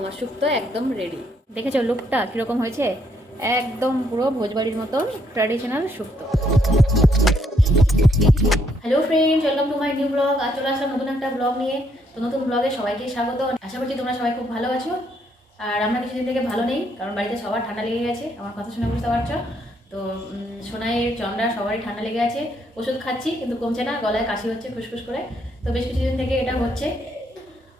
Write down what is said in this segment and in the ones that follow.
আমার শুক্তো একদম রেডি। দেখেছো লুকটা কীরকম হয়েছে? একদম পুরো ভোজবাড়ির মতন traditional shukto. Hello friends, welcome to my new blog. আজ চলে আসলাম নতুন একটা ব্লগ নিয়ে। তো নতুন ব্লগে সবাইকে স্বাগত। আশা করছি তোমরা সবাই খুব ভালো আছো। আর আমরা কিছুদিন থেকে ভালো নেই, কারণ বাড়িতে সবার ঠান্ডা লেগে গেছে। আমার কথা শুনে বুঝতে পারছো তো। সোনাইয়ের, চন্দ্রা সবারই ঠান্ডা লেগে আছে। ওষুধ খাচ্ছি কিন্তু কমছে না, গলায় কাশি হচ্ছে ফুসফুস করে। তো বেশ কিছুদিন থেকে এটা হচ্ছে।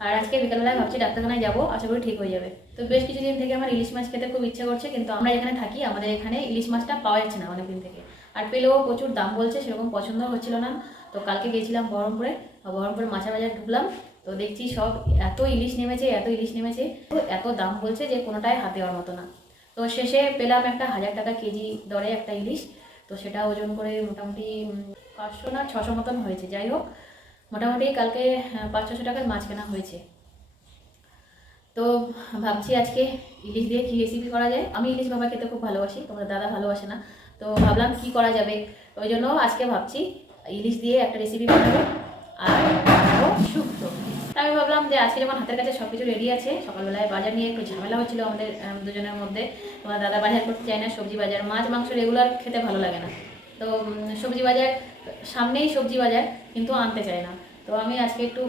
আর আজকে বিকালবেলায় ভাবছি ডাক্তারখানায় যাবো, আশা করি ঠিক হয়ে যাবে। তো বেশ কিছুদিন থেকে আমার ইলিশ মাছ খেতে খুব ইচ্ছা করছে, কিন্তু আমরা এখানে থাকি, আমাদের এখানে ইলিশ মাছটা পাওয়া যাচ্ছে না অনেকদিন থেকে। আর পেলেও প্রচুর দাম বলছে, সেরকম পছন্দ হচ্ছিল না। তো কালকে গেছিলাম বহরমপুরে, বহরমপুরে মাছের বাজার ঢুকলাম। তো দেখছি সব এত ইলিশ নেমেছে, এত ইলিশ নেমেছে, এত দাম বলছে যে কোনোটাই হাত দেওয়ার মতো না। তো শেষে পেলাম একটা 1000 টাকা কেজি দরে একটা ইলিশ। তো সেটা ওজন করে মোটামুটি 500 না 600 মতন হয়েছে। যাই হোক, মোটামুটি কালকে 500-600 টাকার মাছ কেনা হয়েছে। তো ভাবছি আজকে ইলিশ দিয়ে কী রেসিপি করা যায়। আমি ইলিশ বাবা খেতে খুব ভালোবাসি, তোমাদের দাদা ভালোবাসে না। তো ভাবলাম কি করা যাবে, ওই জন্য আজকে ভাবছি ইলিশ দিয়ে একটা রেসিপি বানাবো আর বানাবো শুক্তো। তা আমি ভাবলাম যে আজকে যখন হাতের কাছে সব কিছু রেডি আছে, সকালবেলায় বাজার নিয়ে একটু ঝামেলা হচ্ছিলো আমাদের দুজনের মধ্যে। তোমার দাদা বাজার করতে চায় না, সবজি বাজার, মাছ মাংস রেগুলার খেতে ভালো লাগে না। তো সবজি বাজার সামনেই, সবজি বাজার কিন্তু আনতে চায় না। তো আমি আজকে একটু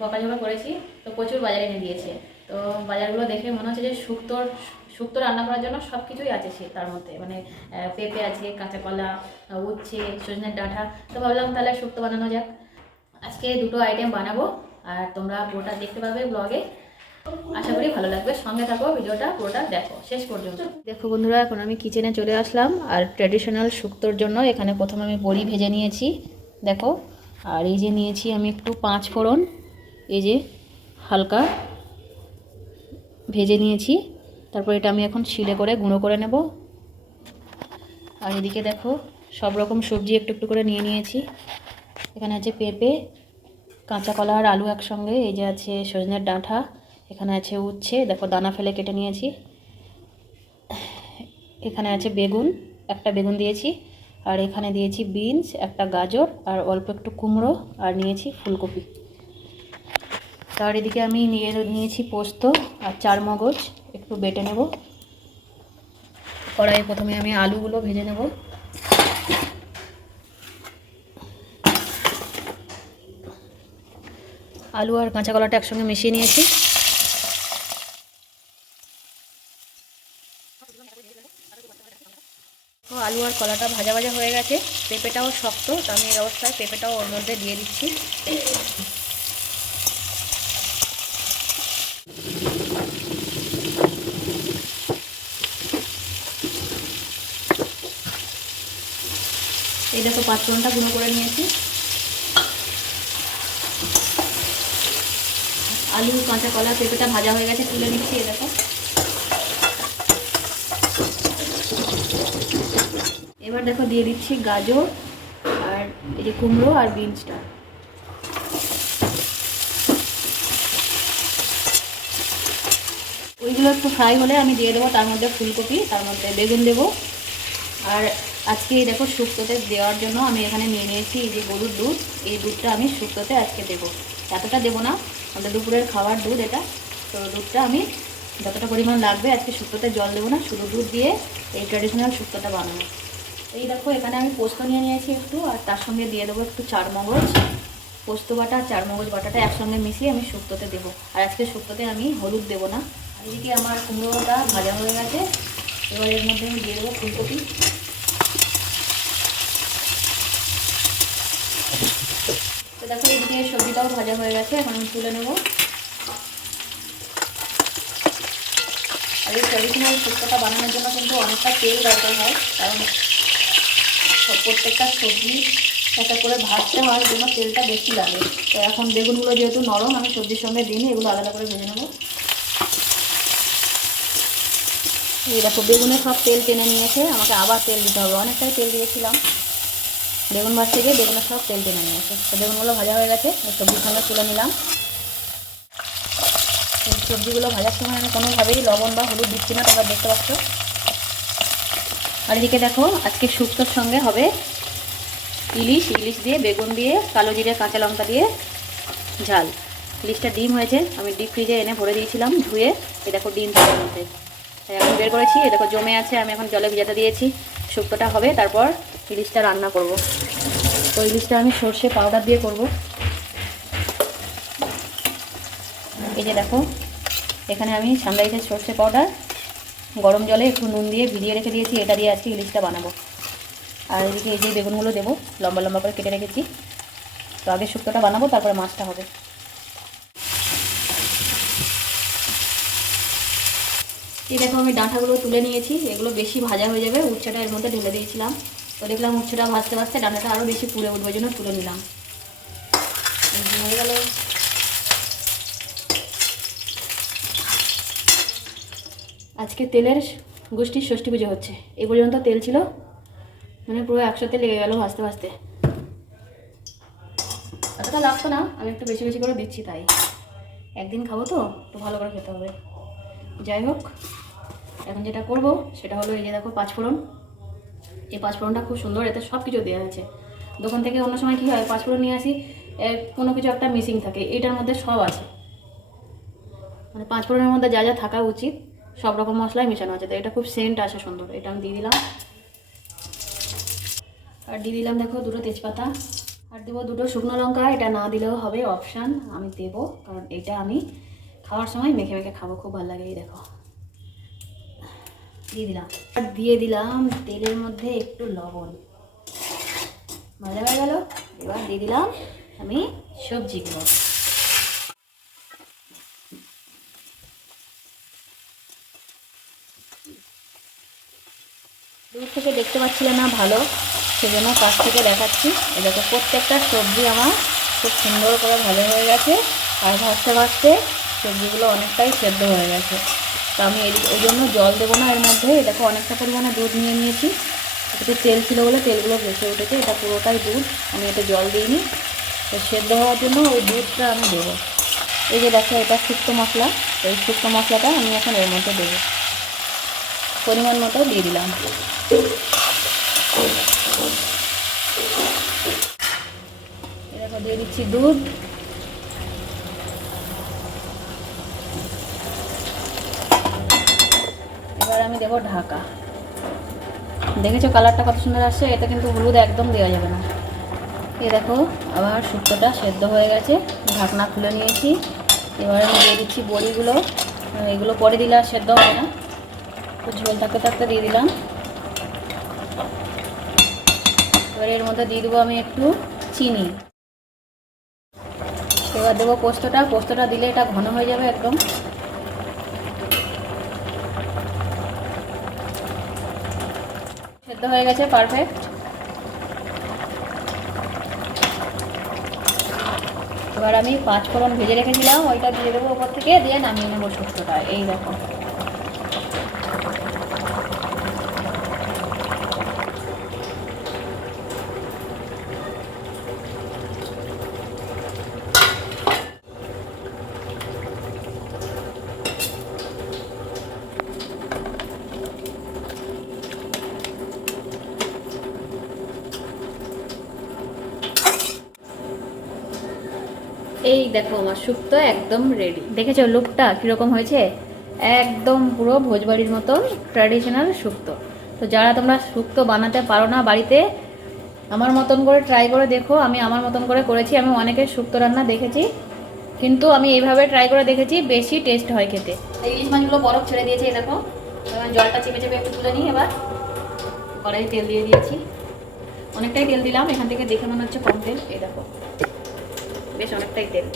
বকাঝকা করেছি, তো প্রচুর বাজারে এনে দিয়েছে। তো বাজারগুলো দেখে মনে হচ্ছে যে শুক্তো রান্না করার জন্য সব কিছুই আছে সে তার মধ্যে, মানে পেঁপে আছে, কাঁচা কলা, উচ্ছে, সজনের ডাঁটা। তো ভাবলাম তাহলে শুক্তো বানানো যাক। আজকে দুটো আইটেম বানাবো, আর তোমরা পুরোটা দেখতে পাবে ব্লগে। আশা করি ভালো লাগবে, সঙ্গে থাকো, ভিডিওটা পুরোটা দেখো শেষ পর্যন্ত। দেখো বন্ধুরা, এখন আমি কিচেনে চলে আসলাম। আর ট্র্যাডিশনাল শুক্তোর জন্য এখানে প্রথমে আমি বড়ি ভেজে নিয়েছি, দেখো। আর এই যে নিয়েছি আমি একটু 5 ফোড়ন, এই যে হালকা ভেজে নিয়েছি। তারপর এটা আমি এখন শিলে করে গুঁড়ো করে নেব। আর এদিকে দেখো সব রকম সবজি একটু একটু করে নিয়ে নিয়েছি। এখানে আছে পেঁপে, কাঁচা কলা আর আলু একসঙ্গে, এই যে আছে সজনের ডাঁটা, এখানে আছে উচ্ছে, দেখো দানা ফেলে কেটে নিয়েছি। এখানে আছে বেগুন, একটা বেগুন দিয়েছি। আর এখানে দিয়েছি বিনস, একটা গাজর, আর অল্প একটু কুমড়ো, আর নিয়েছি ফুলকপি। তার এদিকে আমি নিয়েছি পোস্ত আর চারমগজ, একটু বেটে নেব। কড়াইয়ে প্রথমে আমি আলুগুলো ভেজে নেব। আলু আর কাঁচা কলাটা একসঙ্গে মিশিয়ে নিয়েছি। আলু আর কলাটা ভাজা ভাজা হয়ে গেছে। পেঁপেটাও শক্ত, তো আমি এই অবস্থায় পেঁপেটাও ওর মধ্যে দিয়ে দিচ্ছি। এই দেখো 5 ফোড়নটা গুঁড়ো করে নিয়েছি। আলু, কাঁচা কলা, পেঁপেটা ভাজা হয়ে গেছে, তুলে নিচ্ছি। এই দেখো, এবার দেখো দিয়ে দিচ্ছি গাজর আর এই যে কুমড়ো আর বিনসটা। ওইগুলো একটু ফ্রাই হলে আমি দিয়ে দেবো তার মধ্যে ফুলকপি, তার মধ্যে বেগুন দেবো। আর আজকে দেখো শুক্তোতে দেওয়ার জন্য আমি এখানে নিয়ে নিয়েছি এই যে গরুর দুধ। এই দুধটা আমি শুক্তোতে আজকে দেবো, এতটা দেবো না, আমাদের দুপুরের খাওয়ার দুধ এটা। তো দুধটা আমি যতটা পরিমাণ লাগবে, আজকে শুক্তোতে জল দেবো না, শুধু দুধ দিয়ে এই ট্র্যাডিশনাল শুক্তোটা বানাবো। এই দেখো এখানে আমি পোস্ত নিয়ে নিয়েছি একটু, আর তার সঙ্গে দিয়ে দেবো একটু চারমগজ। পোস্ত বাটা আর চারমগজ বাটাটা একসঙ্গে মিশিয়ে আমি শুক্তোতে দেবো। আর আজকে শুক্তোতে আমি হলুদ দেবো না। আর এদিকে আমার কুমড়োটা ভাজা হয়ে গেছে। এবার এর মধ্যে আমি দিয়ে দেবো ফুলকপি। তো দেখো এদিকে সবজিটাও ভাজা হয়ে গেছে, এখন আমি তুলে নেব। আর এই ট্র্যাডিশনাল শুক্তোটা বানানোর জন্য কিন্তু অনেকটা তেল দরকার হয়, কারণ প্রত্যেকটা সবজি একটা করে ভাজতে হয়, জন্য তেলটা বেশি লাগে। তো এখন বেগুনগুলো যেহেতু নরম, আমি সবজির সঙ্গে দিই, এগুলো আলাদা করে ভেজে নেব। এই দেখো বেগুনে সব তেল টেনে নিয়েছে, আমাকে আবার তেল দিতে হবে, অনেকটাই তেল দিয়েছিলাম। বেগুন ভাজতে গিয়ে বেগুনের সব তেল টেনে নিয়েছে। তো বেগুনগুলো ভাজা হয়ে গেছে, সবজির সঙ্গে তুলে নিলাম। এই সবজিগুলো ভাজার সময় আমি কোনোভাবেই লবণ বা হলুদ দিচ্ছি না, তোমরা দেখতে পাচ্ছ। আর এদিকে দেখো আজকে শুক্তোর সঙ্গে হবে ইলিশ দিয়ে, বেগুন দিয়ে, কালো জিরে কাঁচা লঙ্কা দিয়ে ঝাল। ইলিশটা ডিম হয়েছে, আমি ডিপ ফ্রিজে এনে ভরে দিয়েছিলাম ধুয়ে। এই দেখো ডিম তার মধ্যে এখন বের করেছি। এই দেখো জমে আছে, আমি এখন জলে ভিজাতে দিয়েছি। শুক্তোটা হবে, তারপর ইলিশটা রান্না করব। তো ইলিশটা আমি সর্ষে পাউডার দিয়ে করব। এই যে দেখো এখানে আমি সানরাইজের সর্ষে পাউডার গরম জলে একটু নুন দিয়ে ভিজিয়ে রেখে দিয়েছি। এটা দিয়ে আজকে ইলিশটা বানাবো। আর এদিকে এই যে বেগুনগুলো দেবো, লম্বা লম্বা করে কেটে রেখেছি। তো আগে শুক্তোটা বানাবো, তারপরে মাছটা হবে। এই দেখো আমি ডাঁটাগুলো তুলে নিয়েছি, এগুলো বেশি ভাজা হয়ে যাবে। উচ্ছেটা এর মধ্যে ঢেলে দিয়েছিলাম, তো দেখলাম উচ্ছেটা ভাজতে ভাজতে ডাঁটাটা আরও বেশি পুড়ে উঠবে, জন্য তুলে নিলাম। হয়ে গেল। আজকে তেলের গোষ্ঠীর ষষ্ঠী পুজো হচ্ছে। এই পর্যন্ত তেল ছিল, মানে পুরো একসাথে লেগে গেল ভাজতে ভাজতে। এতটা লাগতো না, আমি একটু বেশি বেশি করে দিচ্ছি, তাই একদিন খাবো তো একটু ভালো করে খেতে হবে। যাই হোক, এখন যেটা করব সেটা হলো এই যে দেখো পাঁচফোড়ন। এই পাঁচফোড়নটা খুব সুন্দর, এতে সব কিছু দেওয়া আছে। দোকান থেকে অন্য সময় কী হয়, পাঁচফোড়ন নিয়ে আসি, কোনো কিছু একটা মিসিং থাকে, এটার মধ্যে সব আছে। মানে পাঁচফোড়নের মধ্যে যা যা থাকা উচিত সব রকম মশলাই মেশানো আছে, তো এটা খুব সেন্ট আসে সুন্দর। এটা আমি দিয়ে দিলাম। আর দিয়ে দিলাম দেখো দুটো তেজপাতা, আর দেবো দুটো শুকনো লঙ্কা। এটা না দিলেও হবে, অপশান, আমি দেবো কারণ এটা আমি খাওয়ার সময় মেখে মেখে খাবো, খুব ভালো লাগে। এই দেখো দিয়ে দিলাম। আর দিয়ে দিলাম তেলের মধ্যে একটু লবণ। ভাজা হয়ে গেল, এবার দিয়ে দিলাম আমি সবজিগুলো। দূর থেকে দেখতে পাচ্ছিলে না ভালো, সেজন্য কাছ থেকে দেখাচ্ছি। এই দেখো প্রত্যেকটা সবজি আমার খুব সুন্দর করে ভালো হয়ে গেছে, আর ভাজতে ভাজতে সবজিগুলো অনেকটাই সেদ্ধ হয়ে গেছে। তো আমি ওই জন্য জল দেবো না এর মধ্যে। দেখো অনেকটা পরিমাণে দুধ নিয়ে নিয়েছি, একটু তেল ছিল বলে তেলগুলো ভেসে উঠেছে। এটা পুরোটাই দুধ, আমি এতে জল দিইনি। তো সেদ্ধ হওয়ার জন্য ওই দুধটা আমি দেবো। এই যে দেখো এটা শুক্তো মশলা, এই শুক্তো মশলাটা আমি এখন এর মধ্যে দেবো, পরিমাণ মতো দিয়ে দিলাম। দেখো দিয়ে দিচ্ছি দুধ। এবার আমি দেবো ঢাকা। দেখেছো কালারটা কত সুন্দর আসছে? এটা কিন্তু হলুদ একদম দেওয়া যাবে না। এই দেখো আবার শুক্তোটা সেদ্ধ হয়ে গেছে, ঢাকনা খুলে নিয়েছি। এবার আমি দিয়ে দিচ্ছি বড়িগুলো। এগুলো পরে দিলে আর সেদ্ধ হবে না, তো ঝোল থাকতে থাকতে দিয়ে দিলাম। এবার এর মধ্যে দিয়ে দেবো আমি একটু চিনি। এবার দেবো পোস্তটা। পোস্তটা দিলে এটা ঘন হয়ে যাবে একদম। সেদ্ধ হয়ে গেছে পারফেক্ট। এবার আমি পাঁচফোড়ন ভেজে রেখেছিলাম, ওইটা দিয়ে দেবো ওপর থেকে, দিয়ে নামিয়ে নেবো শুক্তোটা। এই দেখো এই দেখো আমার শুক্তো একদম রেডি। দেখেছো লুকটা কীরকম হয়েছে? একদম পুরো ভোজবাড়ির মতন ট্র্যাডিশনাল শুক্তো। তো যারা তোমরা শুক্তো বানাতে পারো না বাড়িতে, আমার মতন করে ট্রাই করে দেখো। আমি আমার মতন করে করেছি। আমি অনেকের শুক্তো রান্না দেখেছি, কিন্তু আমি এইভাবে ট্রাই করে দেখেছি, বেশি টেস্ট হয় খেতে। এই ইলিশ মাছগুলো বরফ ছেড়ে দিয়েছে, এই দেখো। এবার জলটা চেপে চেপে একটু তুলে নিই। এবার কড়াই তেল দিয়ে দিয়েছি, অনেকটাই তেল দিলাম। এখান থেকে দেখে মনে হচ্ছে কম তেল, এই দেখো বেশ অনেকটাই তেল।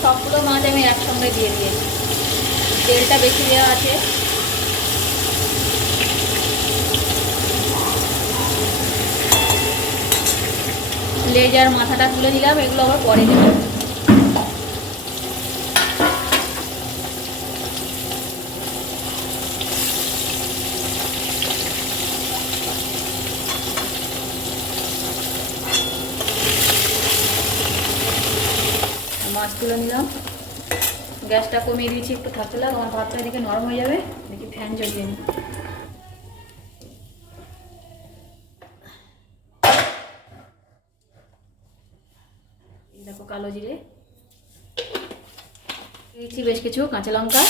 সবগুলো মাছ আমি একসঙ্গে দিয়ে দিয়েছি, তেলটা বেশি দেওয়া আছে। লেজ আর মাথাটা তুলে দিলাম, এগুলো আবার পরে দিলাম। মাছ তুলে নিলাম, গ্যাসটা কমিয়ে দিয়েছি, একটু থাকতে লাগ, আমার ভাতটা এদিকে নরম হয়ে যাবে। দেখি ফ্যান জ্বলিয়ে নিই। দেখো কালো জিরে দিয়েছি, বেশ কিছু কাঁচা লঙ্কা,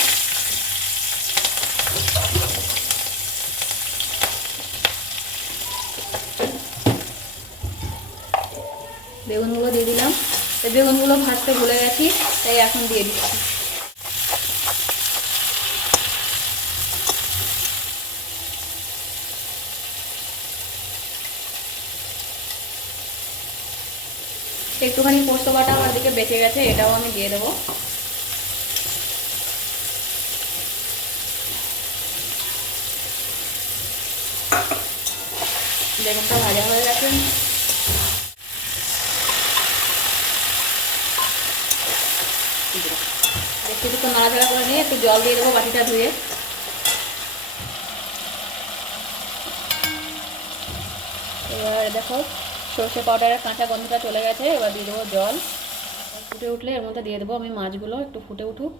বেগুনগুলো দিয়ে দিলাম। তো বেগুনগুলো ভাজতে ভুলে গেছি, তাই এখন দিয়ে দিচ্ছি। একটুখানি পোস্ত বাটা আমার দিকে বেঁচে গেছে, এটাও আমি দিয়ে দেবো। বেগুনটা ভাজা হয়ে গেছে। বেশ কিছুক্ষণ নাড়াচাড়া করে নিয়ে একটু জল দিয়ে দেবো বাটিটা ধুয়ে। এবার দেখো সর্ষে পাউডারের কাঁচা গন্ধটা চলে গেছে, এবার দিয়ে দেবো জল। ফুটে উঠলে এর মধ্যে দিয়ে দেবো আমি মাছগুলো, একটু ফুটে উঠুক।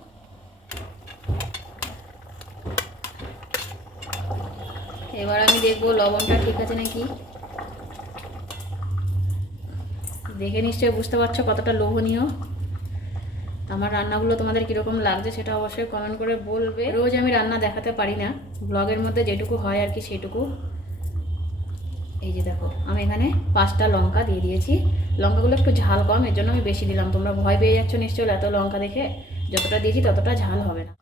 এবার আমি দেখবো লবণটা ঠিক আছে নাকি। দেখে নিশ্চয়ই বুঝতে পারছো কতটা লোভনীয়। আমার রান্নাগুলো তোমাদের কীরকম লাগছে সেটা অবশ্যই কমেন্ট করে বলবে। রোজ আমি রান্না দেখাতে পারি না, ব্লগের মধ্যে যেটুকু হয় আর কি সেইটুকু। এই যে দেখো আমি এখানে 5টা লঙ্কা দিয়ে দিয়েছি। লঙ্কাগুলো একটু ঝাল কম, এর জন্য আমি বেশি দিলাম। তোমরা ভয় পেয়ে যাচ্ছ নিশ্চয়ই এত লঙ্কা দেখে, যতটা দিয়েছি ততটা ঝাল হবে না।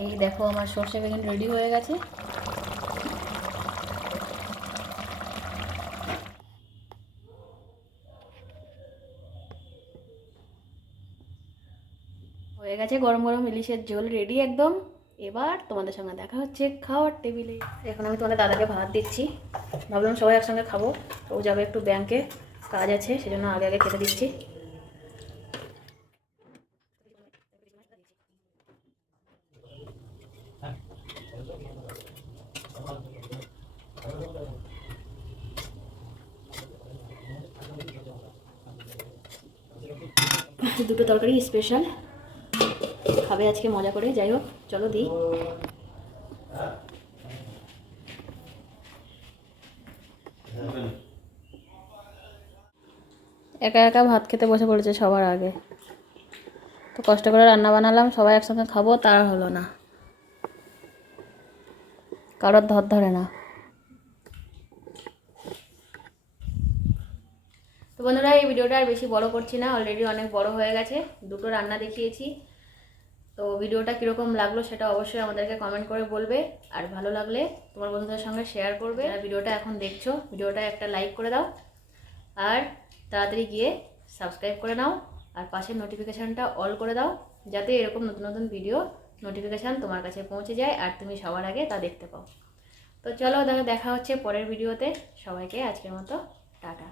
এই দেখো আমার সর্ষে বেগুন রেডি হয়ে গেছে। হয়ে গেছে গরম গরম ইলিশের ঝোল রেডি একদম। এবার তোমাদের সঙ্গে দেখা হচ্ছে খাওয়ার টেবিলে। এখন আমি তোমাদের দাদাকে ভাত দিচ্ছি, ভাবলাম সবাই একসঙ্গে খাবো। ও যাবে একটু ব্যাংকে, কাজ আছে, সেজন্য আগে আগে খেতে দিচ্ছি। দুটো তরকারি স্পেশাল, খাবে আজকে মজা করে। যাই হোক চলো দিই। একা একা ভাত খেতে বসে পড়েছে সবার আগে। তো কষ্ট করে রান্না বানালাম, সবাই একসঙ্গে খাবো, তার হলো না, কারোর ধরে না। তো বন্ধুরা এই ভিডিওটা আর বেশি বড় করছি না, অলরেডি অনেক বড় হয়ে গেছে। দুটো রান্না দেখিয়েছি। তো ভিডিওটা কীরকম লাগলো সেটা অবশ্যই আমাদেরকে কমেন্ট করে বলবে। আর ভালো লাগলে তোমার বন্ধুদের সঙ্গে শেয়ার করবে। আর ভিডিওটা এখন দেখছো, ভিডিওটা একটা লাইক করে দাও, আর তাড়াতাড়ি গিয়ে সাবস্ক্রাইব করে নাও, আর পাশের নোটিফিকেশানটা অল করে দাও, যাতে এরকম নতুন নতুন ভিডিও নোটিফিকেশান তোমার কাছে পৌঁছে যায় আর তুমি সবার আগে তা দেখতে পাও। তো চলো দেখা হচ্ছে পরের ভিডিওতে। সবাইকে আজকের মতো টাটা।